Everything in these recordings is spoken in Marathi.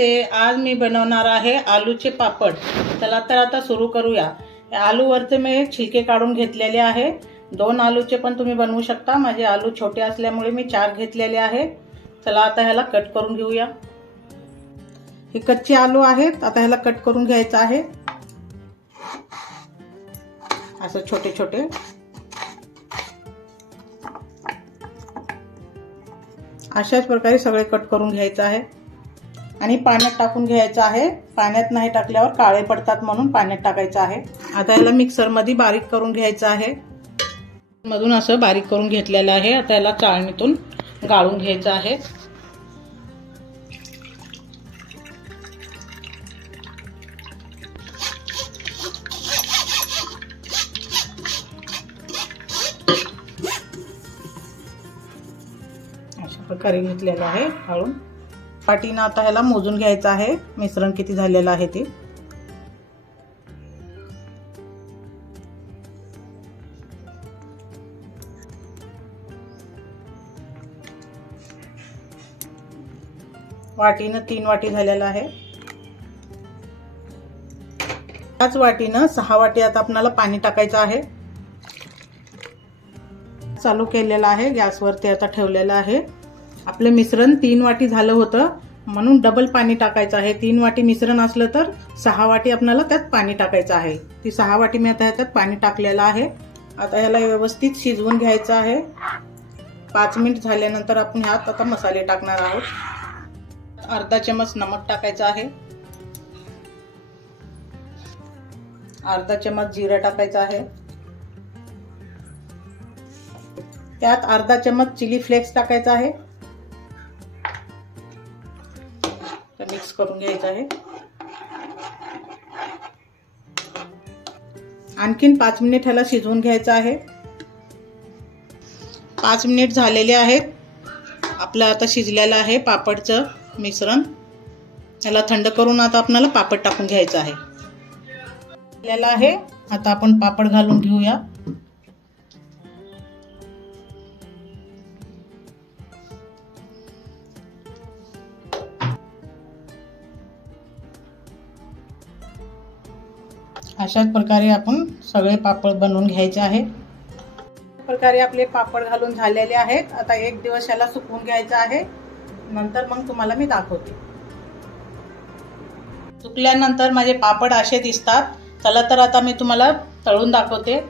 नमस्ते, आज मी बनवणार आहे आलूचे पापड। चला तर आता सुरू करूया। आलूवरचे मी छिलके काढून घेतलेले आहे। 2 आलूचे पण तुम्ही बनवू शकता। माझे आलू छोटे असल्यामुळे मी 4 घेतलेले आहे। चला आता ह्याला कट करून घेऊया। हे कच्चे आलू आहेत, आता ह्याला कट करून घ्यायचं आहे असं छोटे छोटे। अशाच प्रकारे सगळे कट करून घ्यायचं आहे आणि पाण्यात टाकून घ्यायचं आहे। पाण्यात नाही टाकल्यावर काळे पडतात म्हणून पाण्यात टाकायचं आहे। आता याला मिक्सर मध्ये बारीक करून घ्यायचं आहे। मधून असं बारीक करून घेतलेलं आहे। आता याला चाळणीतून गाळून घ्यायचं आहे। अशा प्रकारे घेतलेलं आहे गाळून। पाटीनं आता ह्याला मोजून घ्यायचं आहे मिश्रण किती झालेलं आहे ते। वाटीनं 3 वाटी झालेलं आहे। त्याच वाटीनं 6 वाटी आता आपल्याला पाणी टाकायचं आहे। चालू केलेलं आहे, गॅसवरती आता ठेवलेलं आहे। आपले मिश्रण 3 वाटी झालं होतं म्हणून डबल पाणी टाकायचं आहे। 3 वाटी मिश्रण असलं तर 6 वाटी आपल्याला त्यात पाणी टाकायचं आहे। ती 6 वाटी मी आता ह्याच्यात पाणी टाकलेलं आहे। आता ह्याला व्यवस्थित शिजवून घ्यायचं आहे। 5 मिनिट झाल्यानंतर आपण ह्यात आता मसाले टाकणार आहोत। अर्धा चमच नमक टाकायचं आहे। अर्धा चमच जिरा टाकायचा आहे। त्यात अर्धा चमच चिली फ्लेक्स टाकायचा आहे। मिक्स करून घ्यायचं आहे। आणखीन 5 मिनिट ह्याला शिजवून घ्यायचं आहे। 5 मिनिट झालेले आहेत। आपलं आता शिजलेलं आहे पापडचं मिश्रण। ह्याला थंड करून आता आपल्याला पापड टाकून घ्यायचं आहे। शिजलेलं आहे, आता आपण पापड घालून घेऊया। अशाच प्रकारे आपण सगळे पापड बनवून घ्यायचे आहे। प्रकारे आपले पापड घालून झालेले आहेत। आता 1 दिवस याला सुकवून घ्यायचं आहे, नंतर मग तुम्हाला मी दाखवते। सुकल्यानंतर माझे पापड असे दिसतात। चला तर आता मी तुम्हाला तळून दाखवते।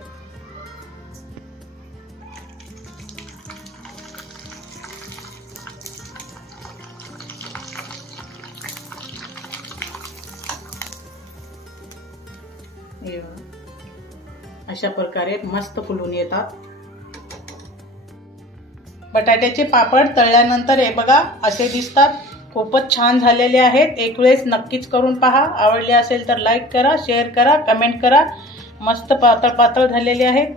अशा प्रकारे मस्त फुलून येतात। बटाट्याचे पापड तळल्यानंतर हे बघा असे दिसतात। खूपच छान झालेले आहेत। एक वेळेस नक्कीच करून पहा। आवडले असेल तर लाईक करा, शेअर करा, कमेंट करा। मस्त पातळ पातळ झालेले आहेत।